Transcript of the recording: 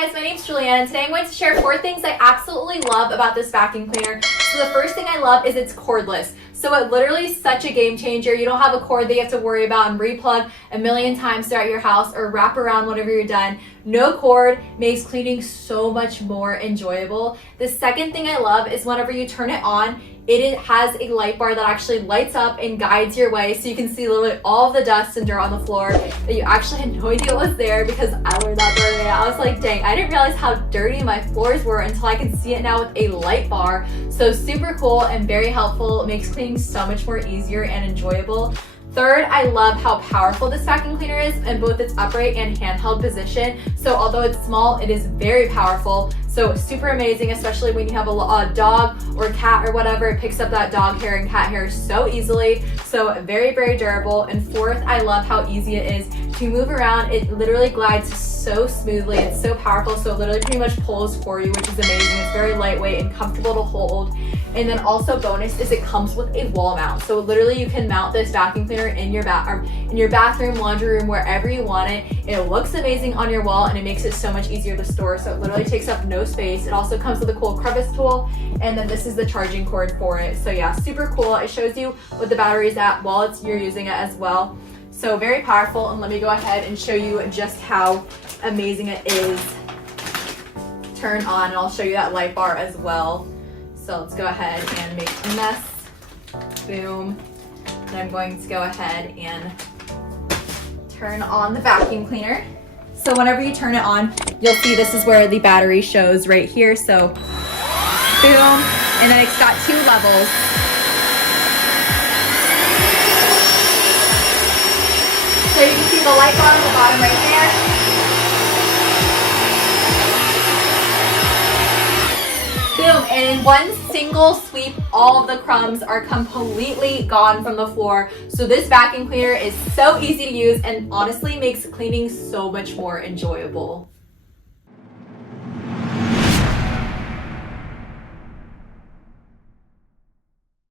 Guys, my name's Julianne, and today I'm going to share 4 things I absolutely love about this vacuum cleaner. So the first thing I love is it's cordless. So it literally is such a game changer. You don't have a cord that you have to worry about and replug a million times throughout your house or wrap around whenever you're done. No cord makes cleaning so much more enjoyable. The second thing I love is whenever you turn it on, it has a light bar that actually lights up and guides your way, so you can see literally all of the dust and dirt on the floor that you actually had no idea was there, because I learned that the other day. I was like, dang, I didn't realize how dirty my floors were until I can see it now with a light bar. So super cool and very helpful. It makes cleaning so much more easier and enjoyable. Third, I love how powerful this vacuum cleaner is in both its upright and handheld position. So although it's small, it is very powerful. So super amazing, especially when you have a dog or cat or whatever. It picks up that dog hair and cat hair so easily. So very, very durable. And fourth, I love how easy it is to move around. It literally glides so smoothly. It's so powerful. So it literally pretty much pulls for you, which is amazing. It's very lightweight and comfortable to hold. And then also bonus is it comes with a wall mount. So literally you can mount this vacuum cleaner in your bathroom, laundry room, wherever you want it. It looks amazing on your wall and it makes it so much easier to store. So it literally takes up no space. It also comes with a cool crevice tool, and then this is the charging cord for it. So yeah, super cool. It shows you what the battery is at while you're using it as well. So very powerful, and let me go ahead and show you just how amazing it is. Turn on, and I'll show you that light bar as well. So let's go ahead and make a mess. Boom. And I'm going to go ahead and turn on the vacuum cleaner. So whenever you turn it on, you'll see this is where the battery shows right here. So boom, and then it's got 2 levels. So you can see the light bar on the bottom right there. Boom, and in one single sweep, all of the crumbs are completely gone from the floor. So this vacuum cleaner is so easy to use and honestly makes cleaning so much more enjoyable.